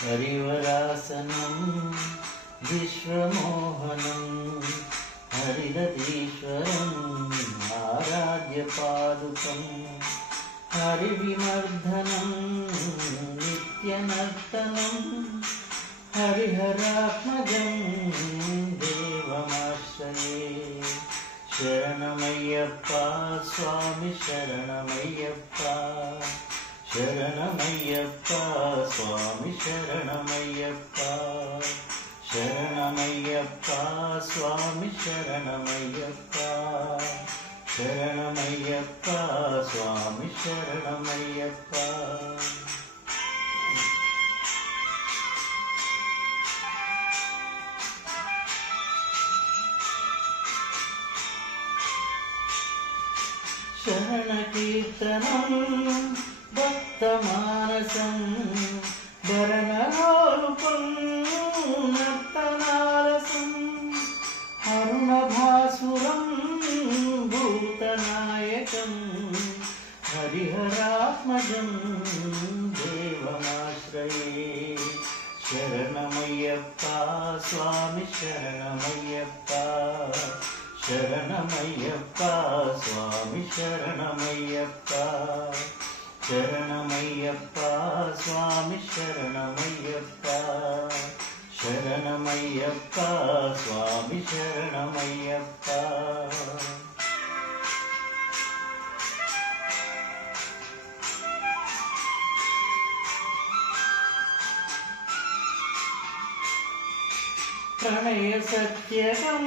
हरिवरासनं विश्वमोहनं हरिदतीश्वरम् आराध्यपादुकं हरिविमर्दनं नित्यनर्तनं हरिहरात्मजं देवमाश्रये। शरणमय्यप्पा स्वामी शरणमय्यप्पा, शरणमय्यप्पा स्वामी शरणमय्यप्पा, शरणमय्यप्पा स्वामी शरणमय्यप्पा, शरणमय्यप्पा स्वामी शरणमय्यप्पा। शरणकीर्तनं भक्तमानसं भरणलोलुपं नर्तनारसं अरुणभासुरं भूतनायकं हरिहरात्मजं देवमाश्रये। शरणमय्यप्पा स्वामी शरणमय्यप्पा, शरणमय्यप्पा स्वामी शरणमय्यप्पा, शरणमय्यप्पा स्वामी शरणमय्यप्पा, शरणमय्यप्पा स्वामी शरणमय्यप्पा। प्रणयसत्यकं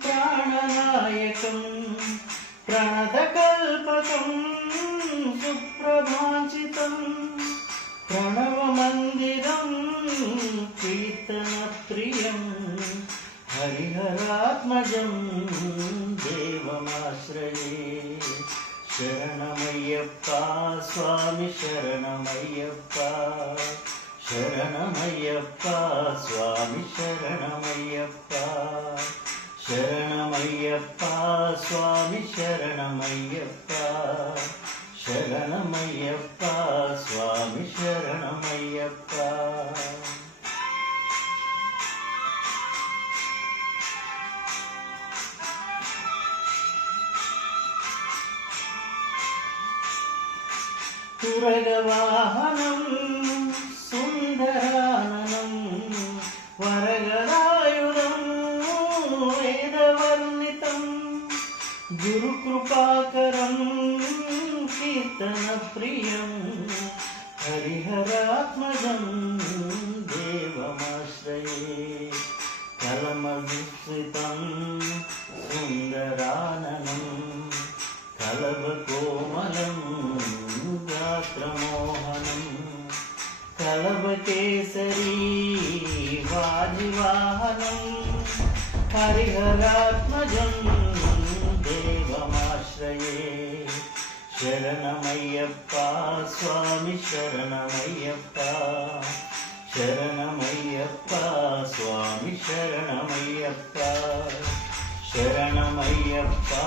प्राणनायकं प्रणतकल्पकं सुप्रभाञ्चितं प्रणवमन्दिरं कीर्तनप्रियं हरिहरात्मजं देवमाश्रये। शरणमय्यप्पा स्वामी शरणमय्यप्पा, शरणमय्यप्पा स्वामी शरणमय्यप्पा, शरणमय्यप्पा स्वामी शरणमय्यप्पा, शरणमय्यप्पा स्वामी शरणमय्यप्पा। तुरगवाहनं सुन्दराननं वरगदायुधं वेदवर्णितं गुरुकृपाकरं कीर्तनप्रियं हरिहरात्मजं देवमाश्रये। कलमविस्मृतं सुन्दराननं कलभकोमलं गात्रमोहनं कलभकेसरी वाजिवाहनं हरिहरात्मजं देवमाश्रये। शरणमय्यप्पा स्वामी शरणमय्यप्पा, शरणमय्यप्पा स्वामी शरणमय्यप्पा, शरणमय्यप्पा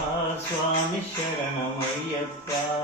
स्वामी शरणमय्यप्पा।